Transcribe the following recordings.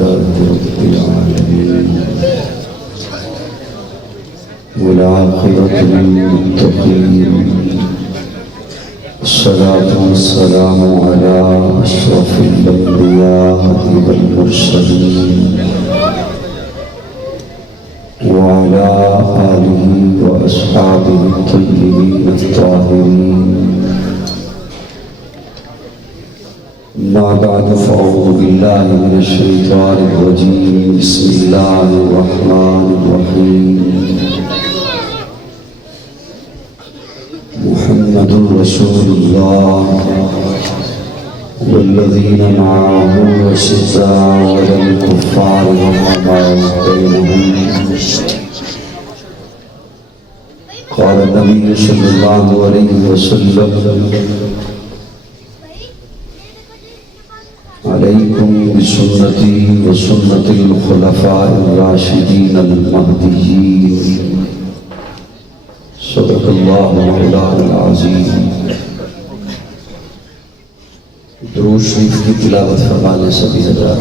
لله رب العالمين والعاقبة للمتقين الصلاة والسلام على أشرف الأنبياء والمرسلين وعلى آله وأصحابه الطيبين الطاهرين ما بعد فأعوذ بالله من الشيطان الرجيم بسم الله الرحمن الرحيم محمد رسول الله والذين معه أشداء على الكفار رحماء بينهم قال النبي صلى الله عليه وسلم عليكم بسنتي وسنة الخلفاء الراشدين المهديين صدق الله مولانا العظيم. درود شریف کی تلاوت فرمانے سبھی حضرات.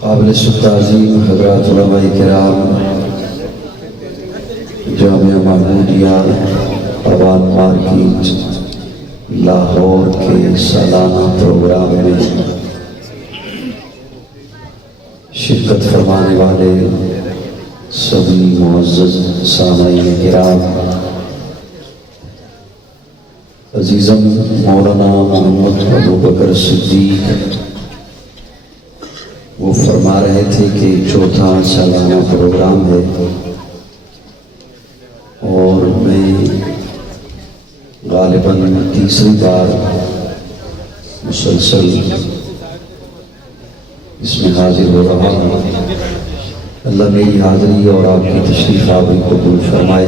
قابل تعظیم حضرات علماء کرام، جامعہ محمودیہ عوان مارکیٹ لاہور کے سالانہ پروگرام میں شرکت فرمانے والے سبھی معزز سامعین کرام، عزیزم مولانا محمد ابوبکر صدیق وہ فرما رہے تھے کہ چوتھا سالانہ پروگرام ہے اور میں غالباً تیسری بار مسلسل اس میں حاضر ہو رہا ہوں. اللہ میری حاضری اور آپ کی تشریف آوری کو قبول فرمائے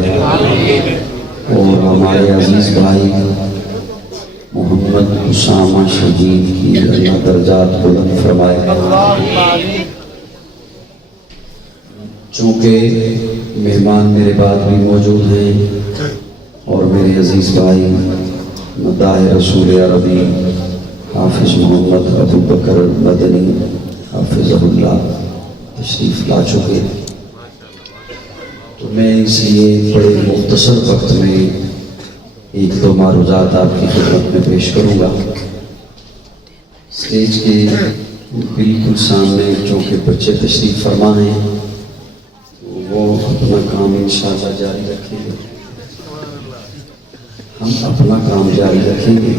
اور ہمارے عزیز بھائی محمد اسامہ شہید کی اللہ درجات بلند فرمائے. چونکہ مہمان میرے بعد بھی موجود ہیں اور میرے عزیز بھائی مداح رسول عربی حافظ محمد ابوبکر مدنی حافظہ اللہ تشریف لا چکے، تو میں اس لیے بڑے مختصر وقت میں ایک دو معروضات آپ کی خدمت میں پیش کروں گا. اسٹیج کے بالکل سامنے چونکہ بچے تشریف فرما ہیں وہ اپنا کام انشاءاللہ جاری رکھیں گے، ہم اپنا کام جاری رکھیں گے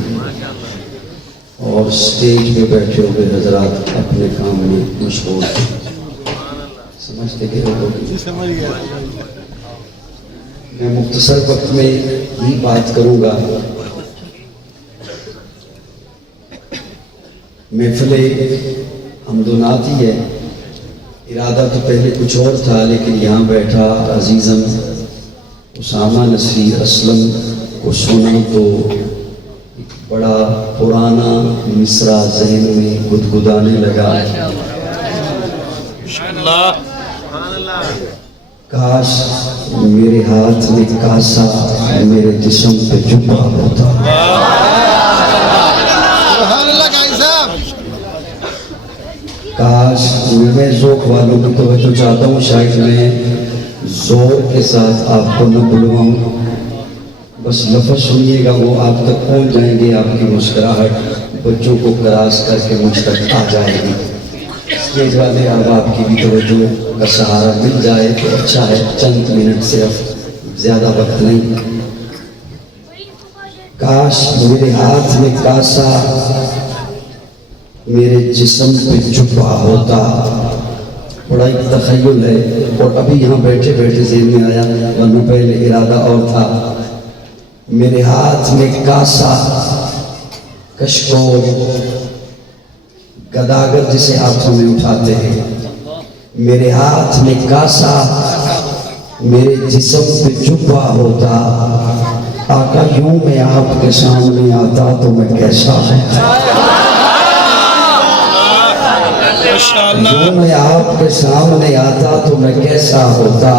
اور اسٹیج پہ بیٹھے ہوئے حضرات اپنے کام میں مشغول ہیں. سمجھتے کہ میں مختصر وقت میں ہی بات کروں گا. محفل حمد و نعت ہی ہے، ارادہ تو پہلے کچھ اور تھا، لیکن یہاں بیٹھا عزیزم اسامہ نصیر اسلم کو سنا تو ایک بڑا پرانا مصرع ذہن میں گدگدانے لگا. کاش میرے ہاتھ میں کاسا میرے جسم پہ چھپا ہوتا. کاش میں ذوق والوں کی توجہ چاہتا ہوں، شاید میں زور کے ساتھ آپ کو نہ بلواؤں، بس لفظ سنیے گا وہ آپ تک پہنچ جائیں گے. آپ کی مسکراہٹ بچوں کو کراس کر کے مجھ تک آ جائے گی. اسٹیج والے اب آپ کی بھی توجہ کا سہارا مل جائے تو اچھا ہے. چند منٹ صرف، زیادہ وقت نہیں. کاش میرے ہاتھ میں کاسا میرے جسم پہ چھپا ہوتا. بڑا ایک تخیل ہے اور ابھی یہاں بیٹھے بیٹھے ذہن میں آیا، ورنہ پہلے ارادہ اور تھا. میرے ہاتھ میں کاسا کشکول گداگر جسے ہاتھوں میں اٹھاتے ہیں، میرے ہاتھ میں کاسا میرے جسم پہ چھپا ہوتا. آقا یوں میں آپ کے سامنے آتا تو میں کیسا ہوتا. جو میں آپ کے سامنے آتا تو میں کیسا ہوتا.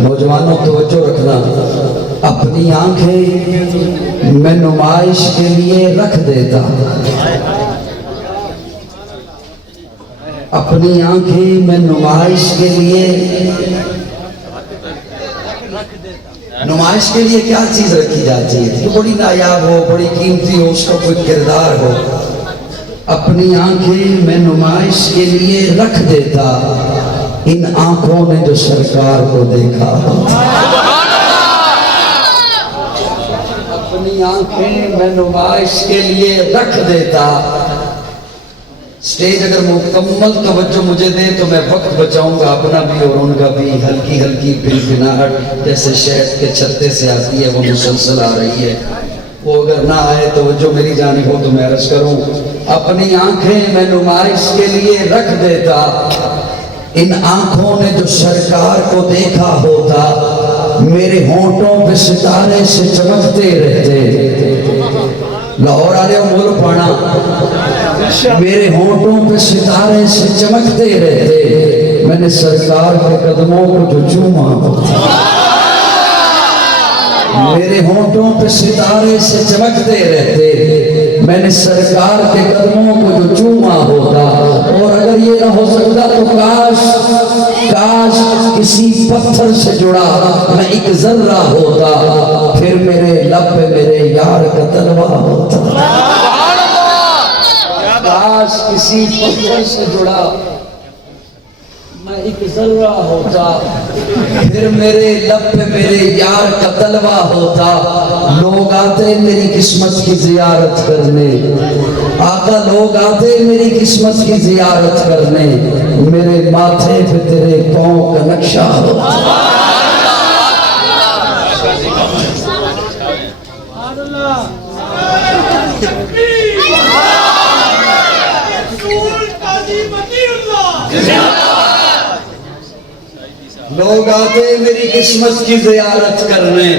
نوجوانوں توجہ رکھنا، اپنی آنکھیں میں نمائش کے لیے رکھ دیتا، اپنی آنکھیں میں نمائش کے لیے، نمائش کے لیے کیا چیز رکھی جاتی ہے کہ بڑی نایاب ہو، بڑی قیمتی ہو، اس کا کوئی کردار ہو. اپنی آنکھیں میں نمائش کے لیے رکھ دیتا، ان آنکھوں نے جو سرکار کو دیکھا ہوتا. اپنی آنکھیں میں نمائش کے لیے رکھ دیتا. سٹیج اگر مکمل توجہ مجھے دے تو میں وقت بچاؤں گا اپنا بھی اور ان کا بھی. ہلکی ہلکی پھنپھناہٹ جیسے شہد کے چھتے سے آتی ہے وہ مسلسل آ رہی ہے، وہ اگر نہ آئے توجہ میری جانب ہو تو میں عرض کروں. اپنی آنکھیں میں نمائش کے لیے رکھ دیتا، ان آنکھوں نے جو سرکار کو دیکھا ہوتا. میرے ہونٹوں پہ ستارے سے چمکتے رہتے. لاہور آ رہے ہو مول پانا، میرے ہونٹوں پہ ستارے سے چمکتے رہتے. میں نے سرکار کے قدموں کو جو چوما ہوتا، میرے ہونٹوں پہ ستارے سے چمکتے رہتے. میں نے سرکار کے قدموں کو جو چوما ہوتا. اور اگر یہ نہ ہو سکتا تو کاش کسی پتھر سے جڑا میں ایک ذرہ ہوتا، پھر میرے لب پہ میرے یار کا تلوہ ہوتا. کاش کسی پتھر سے جڑا میں ایک ذرہ ہوتا، پھر میرے لب پہ میرے یار کا تلوہ ہوتا. لوگ آتے میری قسمت کی زیارت کرنے، آقا لوگ آتے میری قسمت کی زیارت کرنے. میرے ماتھے پہ تیرے پاؤں کا نقشہ ہوتا. لوگ آتے میری قسمت کی زیارت کرنے،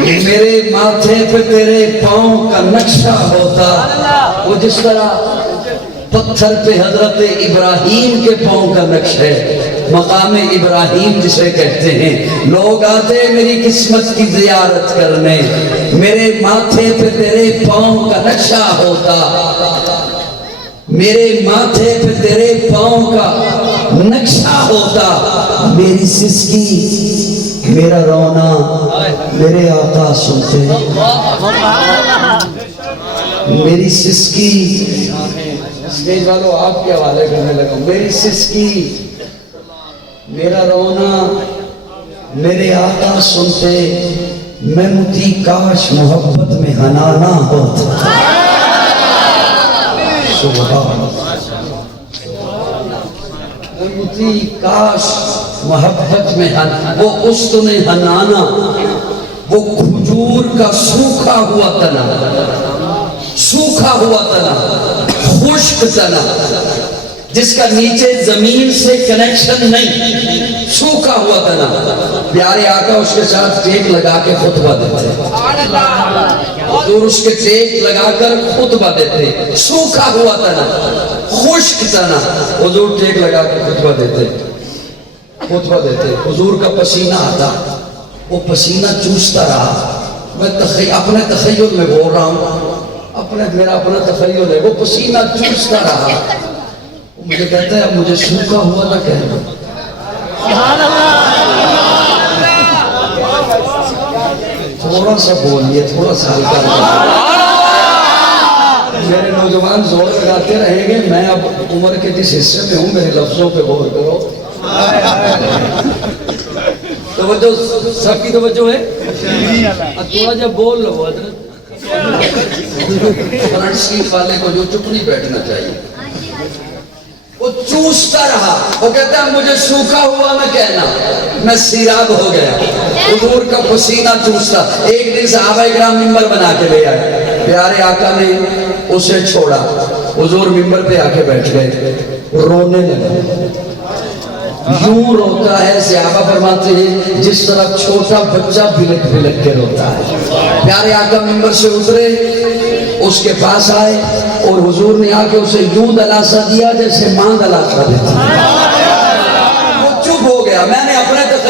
میرے ماتھے پہ تیرے پاؤں کا نقشہ ہوتا. وہ جس طرح پتھر پہ حضرت ابراہیم کے پاؤں کا نقش ہے، مقام ابراہیم جسے کہتے ہیں. لوگ آتے میری قسمت کی زیارت کرنے، میرے ماتھے پہ تیرے پاؤں کا نقشہ ہوتا. میرے ماتھے پہ تیرے پاؤں کا نقشہ ہوتا. میری سسکی میرا رونا میرے آقا سنتے. میری سسکی، اسٹیج والوں آپ کے حوالے کرنے لگا. میری سسکی میرا رونا میرے آقا سنتے. میں متی کاش محبت میں ہنانا ہوتا. کاش محبت میں وہ استن حنانا، وہ کھجور کا سوکھا ہوا تنا، سوکھا ہوا تنا، خشک تنا جس کا نیچے زمین سے کنیکشن نہیں، سوکھا ہوا تنا. پیارے آقا اس کے ساتھ ٹیک لگا کے خطبہ دیتے، حضور اس کے ٹیک لگا کر خطبہ دیتے. سوکھا ہوا تنا، خشک تنا، حضور ٹیک لگا کے خطبہ دیتے. حضور کا پسینہ آتا، وہ پسینہ چوستا رہا. میں اپنے تخیل میں بول رہا ہوں، میرا اپنا تخیل ہے. وہ پسینہ چوستا رہا. مجھے کہتا ہے اب مجھے سوکھا ہوا نہ کہہ دو. تھوڑا سا بولیے، تھوڑا سا ہلکا. میرے نوجوان زور لگاتے رہیں گے. میں اب عمر کے جس حصے میں ہوں میرے لفظوں پہ غور کرو. توجہ، سب کی توجہ ہے. تھوڑا جب بول لو حضرت، فرنٹ سیٹ والے کو جو چپ نہیں بیٹھنا چاہیے. وہ چوستا رہا. وہ کہتا ہے مجھے سوکھا ہوا نہ کہنا، میں سیراب ہو گیا. حضور کا پسینہ چوستا. ایک دن صحابہ اکرام ممبر بنا کے لے آئے. پیارے آقا نے اسے چھوڑا. حضور ممبر پہ آ کے بیٹھ گئے، رونے لگے. یوں روتا ہے، صحابہ فرماتے ہیں جس طرح چھوٹا بچہ بلک بلک کے روتا ہے. پیارے آقا ممبر سے اترے، اس کے پاس آئے اور حضور نے آ کے اسے یوں دلاسا دیا جیسے ماں دلاسا دیتی. وہ چپ ہو گیا. میں نے اپنے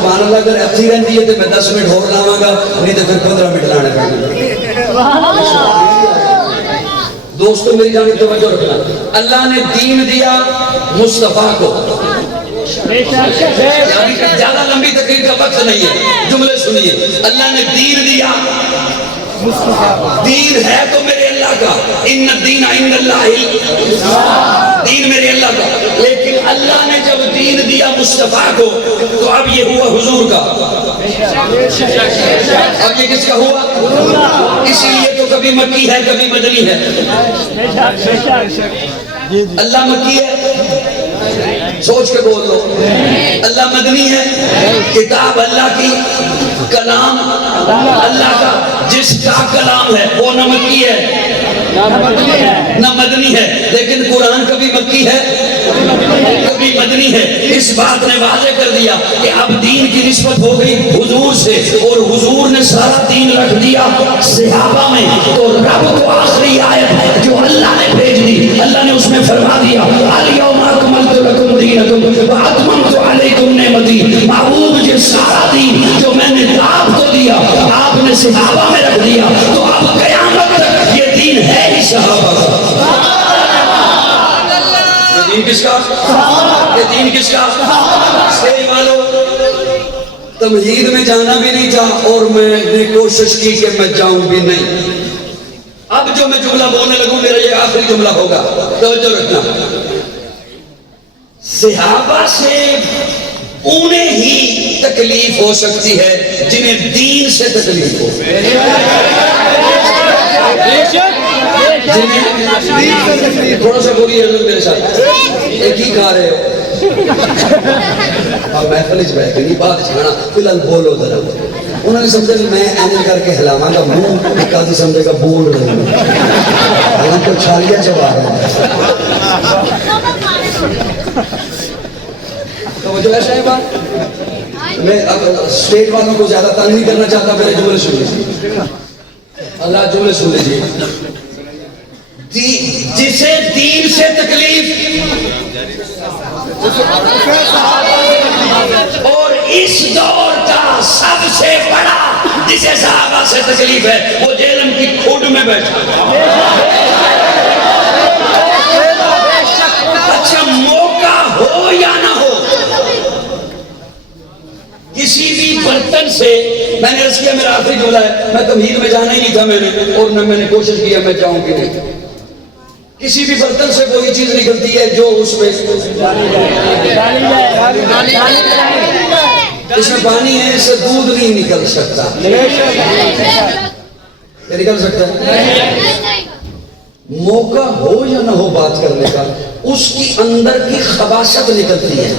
سبحان اللہ اگر اچھی رہتی ہے تو میں 10 منٹ اور لاواں گا, نہیں تو پھر 15 منٹ لانے پڑیں گے. دوستو میری جانب توجہ رکھنا, اللہ نے دین دیا مصطفیٰ کو, یعنی زیادہ لمبی تقریر کا وقت نہیں ہے, جملے سنیے. اللہ نے دین دیا, دین ہے تو میرے اللہ کا, ان الدین عند اللہ دین میرے اللہ کا, لیکن اللہ نے جب دین دیا مصطفیٰ کو تو اب یہ ہوا حضور کا. اب یہ کس کا ہوا؟ اسی لیے تو کبھی مکی ہے کبھی مدنی ہے. اللہ مکی ہے, سوچ کے بول لو. اللہ مدنی ہے, کتاب اللہ کی, کلام اللہ کا, جس کا کلام ہے وہ نہ مکی ہے نہ مدنی ہے. لیکن قرآن کبھی مکی ہے کبھی مدنی ہے. اس بات نے واضح کر دیا کہ اب دین کی نسبت ہو گئی حضور سے, اور حضور نے سارا دین رکھ دیا صحابہ میں. تو رب کو آخری آیت جو اللہ نے بھیج دی, اللہ نے اس میں فرما دیا الیوم اکملت لکم دینکم واتممت علیکم نعمتی. محبوب یہ سارا دین جو میں نے آپ کو دیا آپ نے صحابہ میں رکھ دیا, تو اب قیامت تک یہ دین ہے ہی صحابہ کا. یہ دین کس کا؟ یہ دین کس کا؟ صحیح والو, تمہید میں جانا بھی نہیں تھا اور میں نے کوشش کی کہ میں جاؤں بھی نہیں. اب جو میں جملہ بولنے لگوں میرا یہ آخری جملہ ہوگا, توجہ رکھنا. صحابہ سے انہیں ہی تکلیف ہو سکتی ہے جنہیں دین سے تکلیف ہو. تھوڑا سا بولیے حضرت میرے ساتھ, ایک ہی کھا رہے ہو اور محفل چ بیٹھ کے نہیں بات چھانا, فی الحال بولو ذرا. انہوں نے سمجھا کہ میں ایمن کر کے ہلاواں گا منہ, ایک آدھی سمجھے گا بول رہے ہوں, حالانکہ کو چھالیاں چبا رہے ہیں. توجہ ایسا ہے بات. میں اسٹیٹ والوں کو زیادہ تنگ نہیں کرنا چاہتا, میرے جملے سن لیجیے. اللہ جملے سن لیجیے. جسے دین سے تکلیف, اور اس دور کا سب سے بڑا جسے صحابہ سے تکلیف ہے وہ جہنم کی کھوٹ میں بیٹھا. اچھا موقع ہو یا نہ ہو, کسی بھی برتن سے, میں نے عرض کیا میرا آخری جملہ ہے, میں تمہید میں جانا ہی نہیں تھا میں نے, اور نہ میں نے کوشش کیا میں جاؤں کہ نہیں. کسی بھی برتن سے کوئی چیز نکلتی ہے جو اس میں پانی ہے, اس سے دودھ نہیں نکل سکتا. کیا نکل سکتا ہے؟ موقع ہو یا نہ ہو بات کرنے کا, اس کی اندر کی خباثت نکلتی ہے,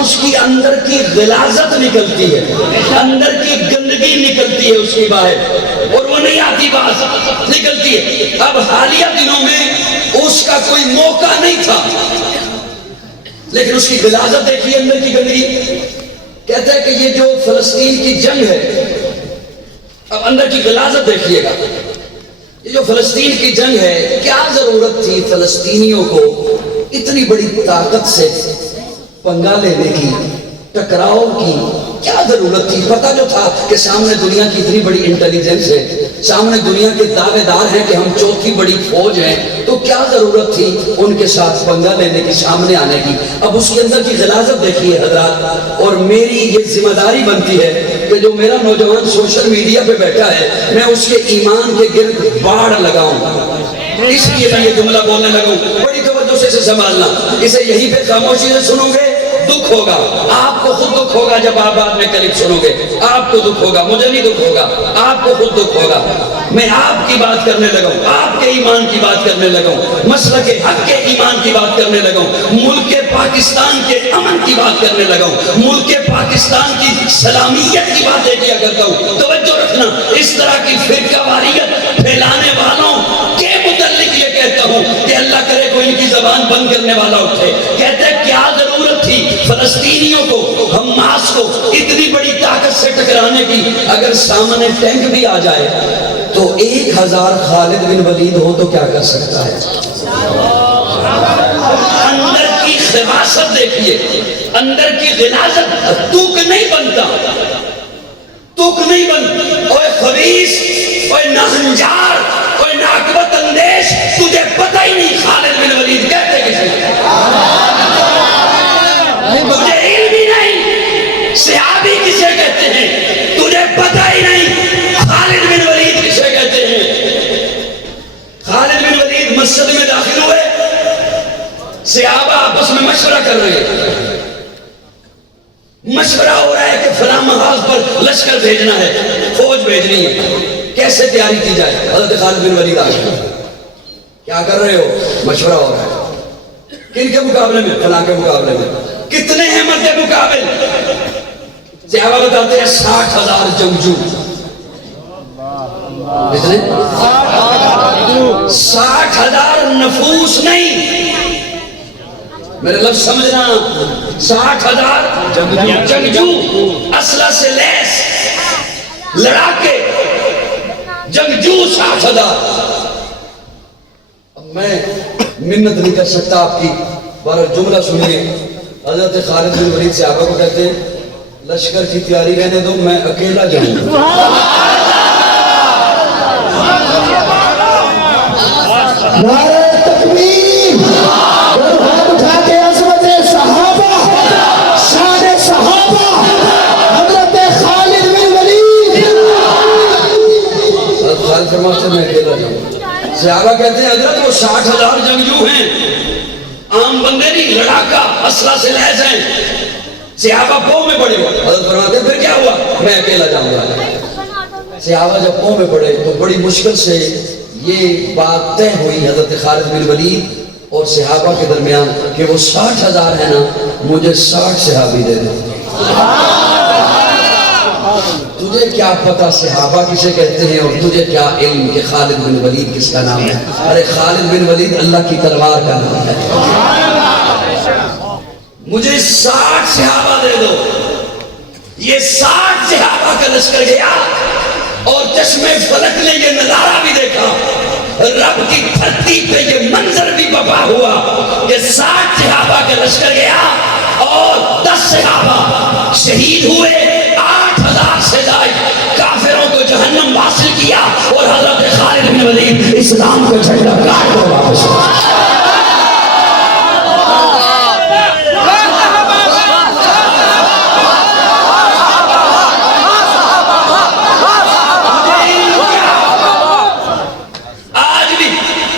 اس کی اندر کی غلاظت نکلتی ہے, اندر کی گندگی نکلتی ہے اس کی باہر, اور وہ نہیں آتی بات نکلتی ہے. اب حالیہ دنوں میں اس کا کوئی موقع نہیں تھا, لیکن اس کی غلاظت دیکھیے, اندر کی گندگی. کہتا ہے کہ یہ جو فلسطین کی جنگ ہے, اب اندر کی غلاظت دیکھیے گا. یہ جو فلسطین کی جنگ ہے, کیا ضرورت تھی فلسطینیوں کو اتنی بڑی طاقت سے پنگا لینے کی, ٹکراؤ کی؟ کیا ضرورت تھی؟ پتہ جو تھا کہ سامنے دنیا کی اتنی بڑی انٹیلیجنس ہے, سامنے دنیا کے دعوے دار ہیں کہ ہم چوتھی بڑی فوج ہیں, تو کیا ضرورت تھی ان کے ساتھ پنگا لینے کی, سامنے آنے کی؟ اب اس کے اندر کی غلاظت دیکھیے حضرات. اور میری یہ ذمہ داری بنتی ہے کہ جو میرا نوجوان سوشل میڈیا پہ بیٹھا ہے, میں اس کے ایمان کے گرد باڑ لگاؤں. اس لیے میں یہ جملہ بولنے لگا ہوں, بڑی توجہ سے اسے سنبھالنا. اسے یہیں پہ خاموشی سے سنو گے دکھ ہوگا, آپ کو خود دکھ ہوگا جب آپ بعد میں کلپ سنو گے, آپ کو دکھ ہوگا, مجھے نہیں دکھ ہوگا, آپ کو خود دکھ ہوگا. میں آپ کی بات کرنے لگا ہوں, آپ کے ایمان کی بات کرنے لگا ہوں, مسلک حق کے ایمان کی بات کرنے لگا ہوں, ملک پاکستان کے امن کی بات کرنے لگا ہوں, ملک پاکستان کی سلامیت کی باتیں کیا کرتا ہوں. توجہ رکھنا, اس طرح کی فرقہ واریت پھیلانے والوں کے متعلق یہ کہتا ہوں کہ اللہ کرے کوئی ان کی زبان بند کرنے والا اٹھے. کہتے ہیں کیا ضرورت تھی فلسطینیوں کو, حماس کو اتنی بڑی طاقت سے ٹکرانے کی؟ اگر سامنے ٹینک بھی آ جائے تو 1000 خالد بن ولید ہو تو کیا کر سکتا ہے؟ اندر کی خباثت دیکھیے، اندر کی غلاظت، توک نہیں بنتا، توک نہیں بنتا۔ اوے خبیث، اوے ناہنجار، اوے ناقبت اندیش، تجھے پتہ ہی نہیں خالد بن ولید کہتے کسے، تجھے علم ہی نہیں صحابی کسے کہتے ہیں، تجھے پتہ ہی نہیں خالد بن ولید کسے کہتے ہیں۔ خالد بن ولید مسجد میں داخل ہوئے، صحابہ آپس میں مشورہ کر رہے ہیں، مشورہ ہو رہا ہے کہ فلاں محاذ پر لشکر بھیجنا ہے، فوج بھیجنی ہے، کیسے تیاری کی جائے۔ حضرت خالد بن ولید آگئے، کیا کر رہے ہو؟ مشورہ ہو رہا ہے، کن کے مقابلے میں؟ فلاں کے مقابلے میں۔ کتنے ہیں مد مقابل؟ صحابہ بتاتے ہیں 60,000 جنگجو۔ کتنے؟ 60,000 نفوس نہیں، میرے لفظ سمجھنا، 60,000 جنگجو، اسلحہ سے لیس، لڑاکے، جنگجو 60,000۔ اب میں منت نہیں کر سکتا آپ کی، بارہ جملہ سنیے۔ حضرت خالد بن ولید صحابہ کو کہتے ہیں لشکر کی تیاری رہنے دو، میں اکیلا جاؤں گا۔ نعرہ تکبیر، ہاتھ اٹھا کے عظمت صحابہ، شان صحابہ، حضرت خالد بن ولید۔ حضرت خالد فرماتے ہیں میں اکیلا جاؤں گا۔ صحابہ کہتے ہیں حضرت وہ 60,000 جنگجو ہیں، عام بندے نہیں، لڑاکا، اسلحہ سے لیس ہیں۔ صحابہ پاؤں میں پڑے ہوئے، حضرت فرماتے ہیں پھر کیا ہوا؟ میں اکیلا جاؤں گا۔ صحابہ جب پاؤں میں پڑے تو بڑی مشکل سے یہ بات طے ہوئی حضرت خالد بن ولید اور صحابہ کے درمیان کہ وہ 60,000 ہے نا، مجھے 60 صحابی دے دیں۔ تجھے کیا پتا صحابہ کسے کہتے ہیں اور تجھے کیا علم کہ خالد بن ولید کس کا نام ہے؟ ارے خالد بن ولید اللہ کی تلوار کا نام ہے۔ مجھے 60 صحابہ دے دو۔ یہ 60 صحابہ کا لشکر گیا اور چشمے فلک نے یہ نظارہ بھی دیکھا، رب کی دھرتی پہ یہ منظر بھی بپا ہوا کہ 60 صحابہ کا لشکر گیا اور 10 صحابہ شہید ہوئے، 8,000 سے زائد کافروں کو جہنم واصل کیا اور حضرت خالد بن ولید اسلام کو جھنڈا کاٹ کر واپس آئے۔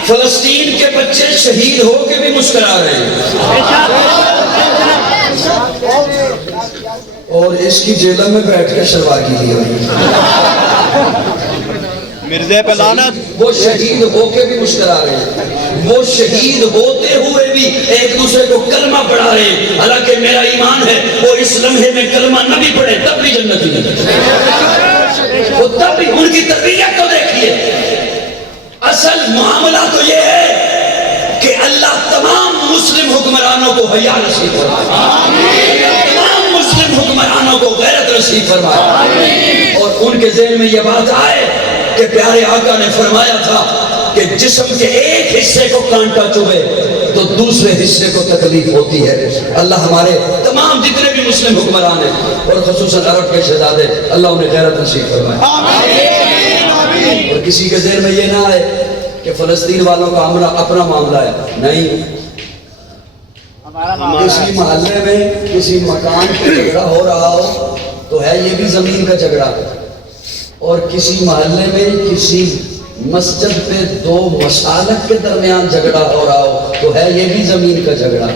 فلسطین کے بچے شہید ہو کے بھی مسکرا رہے ہیں اور اس کی جیلوں میں بیٹھ کے شلوار کی دی ہوئی، مرزے پہ لعنت۔ وہ شہید ہو کے بھی مسکرا رہے ہیں، وہ شہید ہوتے ہوئے بھی ایک دوسرے کو کلمہ پڑھا رہے ہیں۔ حالانکہ میرا ایمان ہے وہ اس لمحے میں کلمہ نہ بھی پڑھے تب بھی جنتی نہیں، وہ تب بھی ان کی تربیت تو دیکھیے۔ اصل معاملہ تو یہ ہے کہ اللہ تمام مسلم حکمرانوں کو حیا نصیب فرمائے، تمام مسلم حکمرانوں کو غیرت نصیب فرمائے، اور ان کے ذہن میں یہ بات آئے کہ پیارے آقا نے فرمایا تھا کہ جسم کے ایک حصے کو کانٹا چبھے تو دوسرے حصے کو تکلیف ہوتی ہے۔ اللہ ہمارے تمام جتنے بھی مسلم حکمران ہیں اور خصوصاً عرب کے شہزادے، اللہ انہیں غیرت نصیب فرمائے، اور کسی کے ذہن میں یہ نہ آئے کہ فلسطین والوں کا اپنا معاملہ ہے، نہیں، کسی محلے میں کسی مکان پہ جھگڑا ہو رہا ہو تو ہے یہ بھی زمین کا جھگڑا، اور کسی محلے میں کسی مسجد پہ دو مسالک کے درمیان جھگڑا ہو رہا ہو تو ہے یہ بھی زمین کا جھگڑا،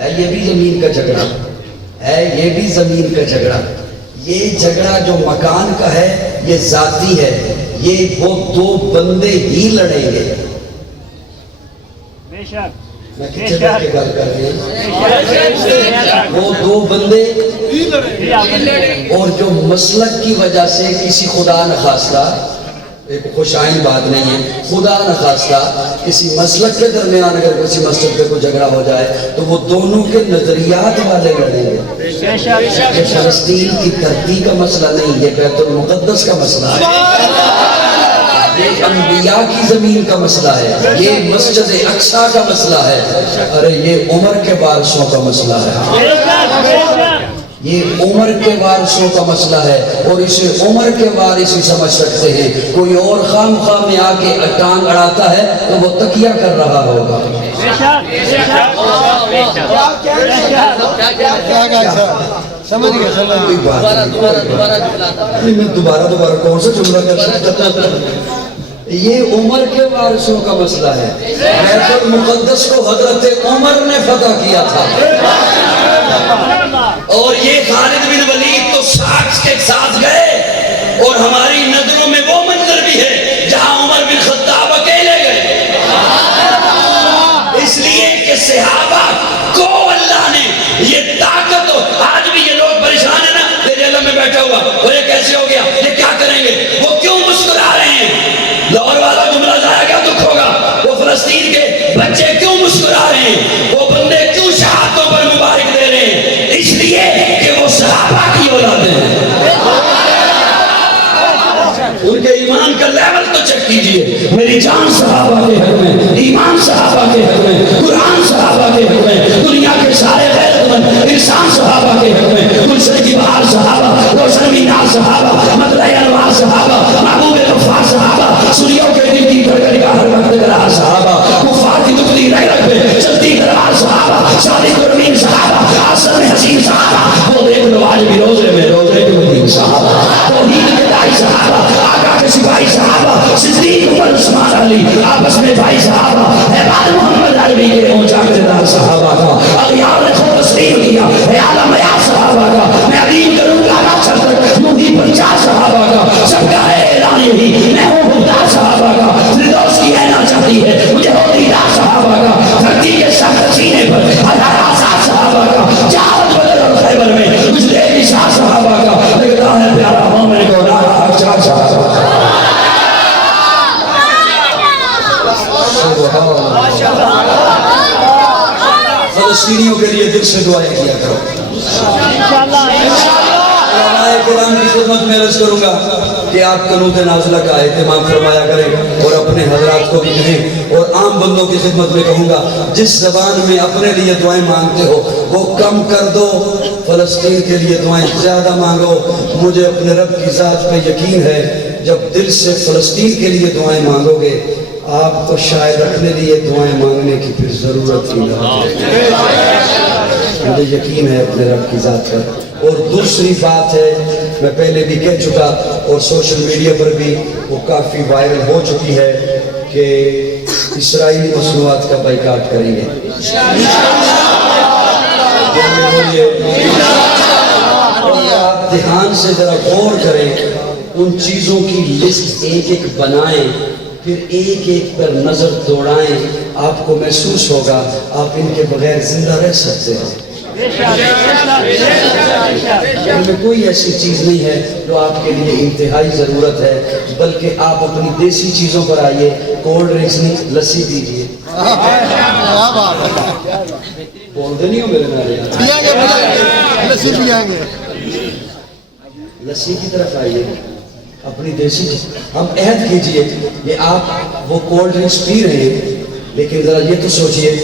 ہے یہ بھی زمین کا جھگڑا، ہے یہ بھی زمین کا جھگڑا۔ یہ جھگڑا جو مکان کا ہے یہ ذاتی ہے، یہ وہ دو بندے ہی لڑیں گے۔ میں کچھ بیٹھ کے گل کر رہی ہوں، وہ دو بندے، اور جو مسلک کی وجہ سے کسی خدا نخواستہ، ایک خوش آئین بات نہیں ہے، خدا نخواستہ کسی مسلک کے درمیان اگر کسی مسجد پہ کوئی جھگڑا ہو جائے تو وہ دونوں کے نظریات والے لڑیں گے۔ یہ فلسطین کی دھرتی کا مسئلہ نہیں، یہ بیت المقدس کا مسئلہ ہے، یہ انبیاء کی زمین کا مسئلہ ہے، یہ مسجد اقصیٰ کا مسئلہ ہے، ارے یہ عمر کے وارثوں کا مسئلہ ہے، یہ عمر کے وارثوں کا مسئلہ ہے، اور اسے عمر کے وارث ہی سمجھ سکتے ہیں۔ کوئی اور خام خام میں آ کے ٹانگ اڑاتا ہے تو وہ تکیہ کر رہا ہوگا۔ سمجھ گئے میں دوبارہ کون سا جملہ کر سکتا؟ یہ عمر کے وارثوں کا مسئلہ ہے۔ بیت المقدس کو حضرت عمر نے فتح کیا تھا، اور یہ خالد بن ولید تو ساکس کے ساتھ گئے، اور ہماری نظروں میں وہ منظر بھی ہے جہاں عمر بن خطاب اکیلے گئے، اس لیے کہ صحابہ کو اللہ نے یہ طاقت، آج بھی یہ لوگ پریشان ہیں نا، تیرے علم میں بیٹھا ہوا، اور یہ کیسے ہو گیا، یہ کیا کریں گے، وہ کیوں مسکرا رہے ہیں؟ لاہور والا جملہ ضائع کیا دکھ ہوگا؟ وہ فلسطین کے بچے کیوں مسکرا رہے ہیں؟ وہ بندے کیوں شہادتوں پر مبارک دے رہے ہیں؟ اس لیے کہ وہ صحابہ کی اولاد ہیں۔ ان کے ایمان کا لیول تو چیک کیجئے، میری جان صحابہ کے حق میں، ایمان صحابہ کے حق میں، قرآن صحابہ کے حق میں، دنیا کے سارے غیرت مند انسان صحابہ کے حق میں، گلشن کی بہار صحابہ، روشن مینار صحابہ، مطلع انوار صحابہ، محبوب غفار صحابہ، سوریوں کے دن کی گھڑگھڑ کا ہر وقت گرا صحابہ، کفار کی دکھلی رہ رکھ پہ چلتی دربار صحابہ، صادق الامین صحابہ، آسر میں حسین صحابہ، وہ دیکھ لو آج بھی روزے میں روزے کے مدین صحابہ، توحید کے دائی صحابہ، آقا کے سپاہی صحابہ، صدیق عمر عثمان علی، آپس میں بھائی صحابہ، احباب محمد عربی کے اونچا اقتدار صحابہ کا، اغیار نے خود تسلیم کیا، اے عالم یا صحابہ کا، میں عظیم کروں گا ناچر تک، یوں ہی پنچا صحابہ کا، سب کا ہے اعلان یہی، میں ہوں بھوتا صحابہ کا، فردوس کی رہنا چاہتی ہے، مجھے ہو دیدار صحابہ کا، دھرتی کے سخت سینے پر ہزار آزاد صحابہ کا، جہاد بدر اور خیبر میں گزرے نشاء صحابہ کا، لگتا ہے پیارا مومن کو نارا اچھا صحابہ کا۔ فلسطینیوں کے لیے دل سے دعائیں کیا کرو۔ علماء کرام کی خدمت میں عرض کروں گا کہ آپ قنوت نازلہ کا اہتمام فرمایا کریں، اور اپنے حضرات کو بھی کہیں، اور عام بندوں کی خدمت میں کہوں گا جس زبان میں اپنے لیے دعائیں مانگتے ہو وہ کم کر دو، فلسطین کے لیے دعائیں زیادہ مانگو۔ مجھے اپنے رب کی ذات پہ یقین ہے، جب دل سے فلسطین کے لیے دعائیں مانگو گے آپ کو شاید اپنے لیے دعائیں مانگنے کی پھر ضرورت ہی نہیں۔ مجھے یقین ہے اپنے رب کی ذات پر۔ اور دوسری بات ہے، میں پہلے بھی کہہ چکا اور سوشل میڈیا پر بھی وہ کافی وائرل ہو چکی ہے کہ اسرائیلی مصنوعات کا بائیکاٹ کریں گے۔ آپ دھیان سے ذرا غور کریں، ان چیزوں کی لسٹ ایک ایک بنائیں، پھر ایک ایک پر نظر دوڑائیں، آپ کو محسوس ہوگا آپ ان کے بغیر زندہ رہ سکتے ہیں۔ ان میں کوئی ایسی چیز نہیں ہے جو آپ کے لیے انتہائی ضرورت ہے، بلکہ آپ اپنی دیسی چیزوں پر آئیے، کولڈ ڈرنکس نہیں، لسی پیجئے۔ بولتے نہیں ہو میرے نارے، لسی پیئیں گے، لسی کی طرف آئیے، اپنی دیسی چیز۔ ہم عہد کیجئے کہ آپ وہ کولڈ ڈرنکس پی رہے ہیں، لیکن ذرا یہ تو سوچئے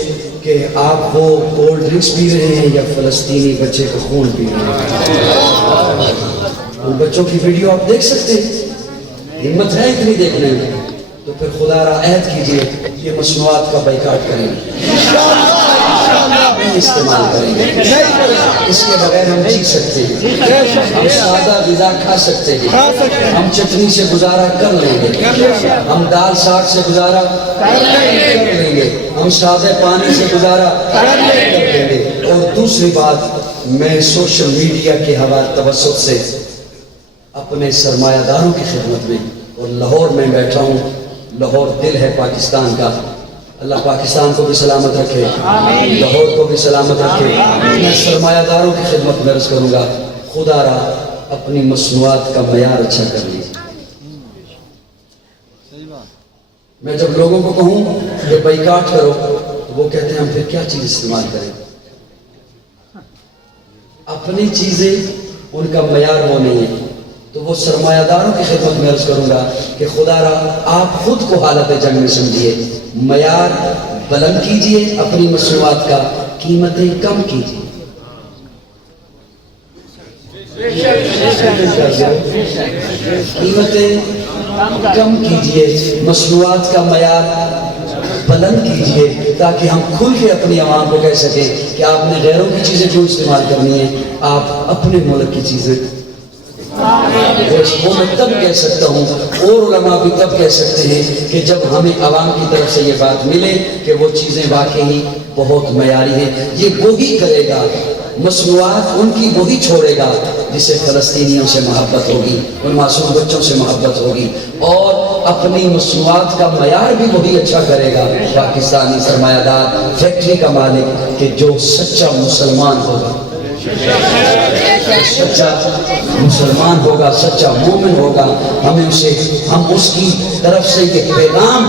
کہ آپ وہ کولڈ ڈرنکس پی رہے ہیں یا فلسطینی بچے کا خون پی رہے ہیں۔ ان بچوں کی ویڈیو آپ دیکھ سکتے ہیں، ہمت ہے اتنی دیکھنے میں، تو پھر خدا را عہد کیجئے یہ مصنوعات کا بائیکاٹ کریں گے، نہیں استعمال کریں گے۔ اس کے بغیر ہم جی سکتے ہیں، ہم سادہ غذا کھا سکتے ہیں، ہم چٹنی سے گزارا کر لیں گے، ہم دال ساگ سے گزارا کر لیں گے، ہم سادہ پانی سے گزارا کر لیں گے۔ اور دوسری بات، میں سوشل میڈیا کے حوالے توسط سے اپنے سرمایہ داروں کی خدمت میں، اور لاہور میں بیٹھا ہوں، لاہور دل ہے پاکستان کا، اللہ پاکستان کو بھی سلامت رکھے، لاہور کو بھی سلامت رکھے۔ میں سرمایہ داروں کی خدمت میں عرض کروں گا، خدا را اپنی مصنوعات کا معیار اچھا کر لیجیے۔ میں جب لوگوں کو کہوں کہ بائیکاٹ کرو تو وہ کہتے ہیں ہم پھر کیا چیز استعمال کریں؟ اپنی چیزیں ان کا معیار وہ نہیں ہے، تو وہ سرمایہ داروں کی خدمت میں عرض کروں گا کہ خدا را آپ خود کو حالت جنگ میں سمجھیے، معیار بلند کیجئے، اپنی مصنوعات کا قیمتیں کم کیجئے، قیمتیں کم کیجئے، مصنوعات کا معیار بلند کیجئے، تاکہ ہم کھل کے اپنی عوام کو کہہ سکیں کہ آپ نے غیروں کی چیزیں کیوں استعمال کرنی ہے، آپ اپنے ملک کی چیزیں۔ وہ میں تب کہہ سکتا ہوں، اور علماء بھی تب کہہ سکتے ہیں کہ جب ہمیں عوام کی طرف سے یہ بات ملے کہ وہ چیزیں واقعی بہت معیاری ہیں۔ یہ وہی کرے گا، مصنوعات ان کی وہی چھوڑے گا جسے فلسطینیوں سے محبت ہوگی، ان معصوم بچوں سے محبت ہوگی، اور اپنی مصنوعات کا معیار بھی وہی اچھا کرے گا پاکستانی سرمایہ دار، فیکٹری کا مالک، کہ جو سچا مسلمان ہوگا، سچا مسلمان ہوگا، سچا مومن ہوگا، ہم اس کی طرف سے یہ پیغام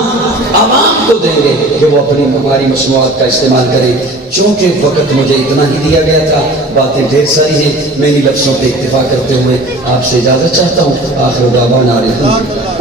عوام کو دیں گے کہ وہ اپنی ہماری مصنوعات کا استعمال کریں۔ چونکہ وقت مجھے اتنا ہی دیا گیا تھا، باتیں ڈھیر ساری ہیں، میری لفظوں پہ اکتفا کرتے ہوئے آپ سے اجازت چاہتا ہوں۔ آخر دعوانا الحمدللہ۔